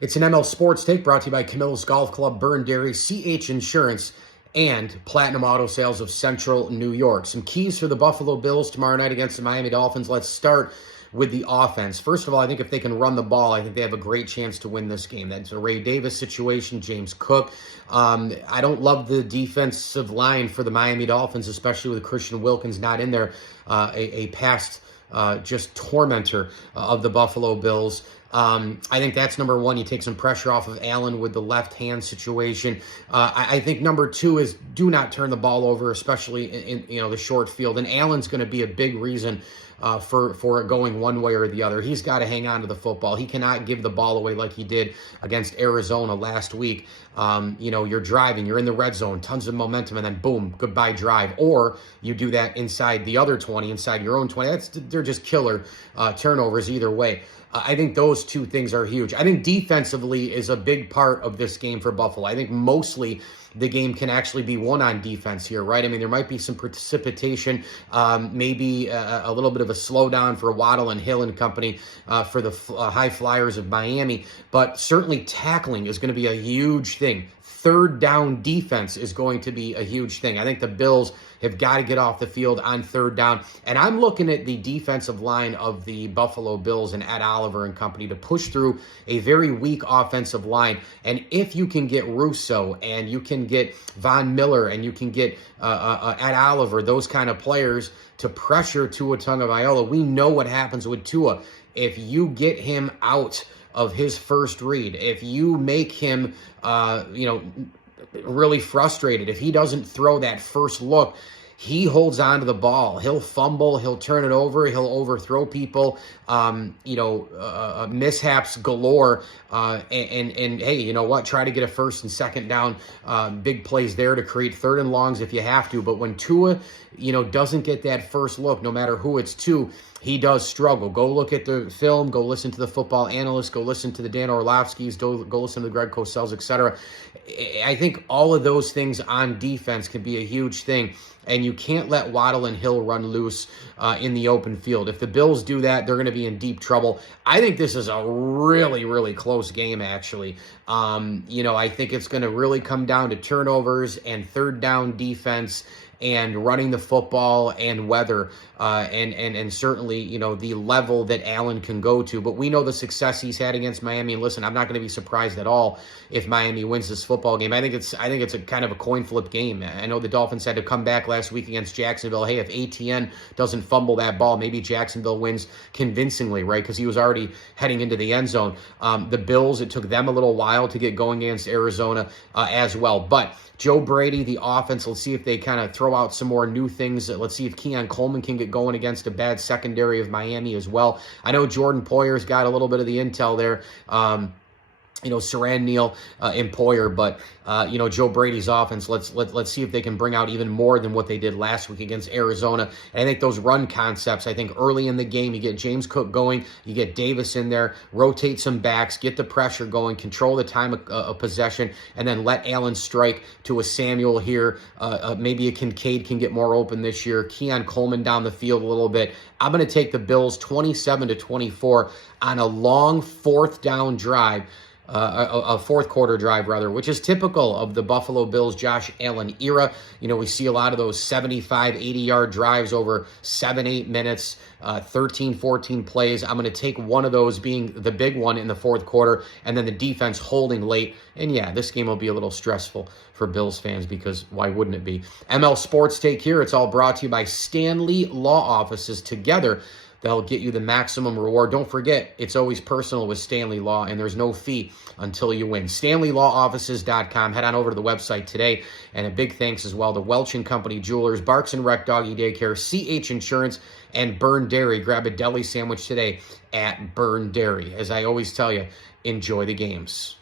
It's an ML Sports Take brought to you by Camille's Golf Club, Burn Dairy, CH Insurance, and Platinum Auto Sales of Central New York. Some keys for the Buffalo Bills tomorrow night against the Miami Dolphins. Let's start with the offense. First of all, I think if they can run the ball, I think they have a great chance to win this game. That's a Ray Davis situation, James Cook. I don't love the defensive line for the Miami Dolphins, especially with Christian Wilkins not in there, a past just tormentor of the Buffalo Bills. I think that's number one. You take some pressure off of Allen with the left hand situation. I think number two is do not turn the ball over, especially in the short field. And Allen's going to be a big reason for it going one way or the other. He's got to hang on to the football. He cannot give the ball away like he did against Arizona last week. You're driving, you're in the red zone, tons of momentum, and then boom, goodbye drive. Or you do that inside the other 20, inside your own 20. They're just killer turnovers either way. I think those two things are huge. I think defensively is a big part of this game for Buffalo. I think mostly the game can actually be won on defense here, right? I mean, there might be some precipitation, maybe a little bit of a slowdown for Waddle and Hill and company for the high flyers of Miami, but certainly tackling is going to be a huge thing. Third down defense is going to be a huge thing. I think the Bills have got to get off the field on third down. And I'm looking at the defensive line of the Buffalo Bills and Ed Oliver and company to push through a very weak offensive line. And if you can get Russo and you can get Von Miller and you can get Ed Oliver, those kind of players to pressure Tua Tagovailoa, we know what happens with Tua. If you get him out of his first read, if you make him, really frustrated, if he doesn't throw that first look, he holds on to the ball. He'll fumble. He'll turn it over. He'll overthrow people. Mishaps galore. And hey, you know what? Try to get a first and second down. Big plays there to create third and longs if you have to. But when Tua, doesn't get that first look, no matter who it's to, he does struggle. Go look at the film. Go listen to the football analysts. Go listen to the Dan Orlovskis. Go listen to the Greg Coselles, etc. I think all of those things on defense can be a huge thing. And you can't let Waddle and Hill run loose in the open field. If the Bills do that, they're going to be in deep trouble. I think this is a really, really close game, actually. I think it's going to really come down to turnovers and third down defense and running the football and weather, and certainly, the level that Allen can go to. But we know the success he's had against Miami. And listen, I'm not going to be surprised at all if Miami wins this football game. I think it's a kind of a coin flip game. I know the Dolphins had to come back last week against Jacksonville. Hey, if ATN doesn't fumble that ball, maybe Jacksonville wins convincingly, right? Because he was already heading into the end zone. The Bills, it took them a little while to get going against Arizona as well. But Joe Brady, the offense, let's see if they kind of throw out some more new things. Let's see if Keon Coleman can get going against a bad secondary of Miami as well. I know Jordan Poyer's got a little bit of the intel there. Saran Neal and Poyer, but Joe Brady's offense, let's see if they can bring out even more than what they did last week against Arizona. And I think those run concepts, I think early in the game, you get James Cook going, you get Davis in there, rotate some backs, get the pressure going, control the time of possession, and then let Allen strike to a Samuel here. Maybe a Kincaid can get more open this year. Keon Coleman down the field a little bit. I'm going to take the Bills 27-24 on a long fourth down drive. A fourth quarter drive, rather, which is typical of the Buffalo Bills Josh Allen era. We see a lot of those 75, 80-yard drives over 7-8 minutes, 13, 14 plays. I'm going to take one of those being the big one in the fourth quarter, and then the defense holding late. And yeah, this game will be a little stressful for Bills fans because why wouldn't it be? ML Sports Take here. It's all brought to you by Stanley Law Offices. Together, they'll get you the maximum reward. Don't forget, it's always personal with Stanley Law, and there's no fee until you win. StanleyLawOffices.com. Head on over to the website today. And a big thanks as well to Welch & Company Jewelers, Barks and Rec Doggy Daycare, CH Insurance, and Burn Dairy. Grab a deli sandwich today at Burn Dairy. As I always tell you, enjoy the games.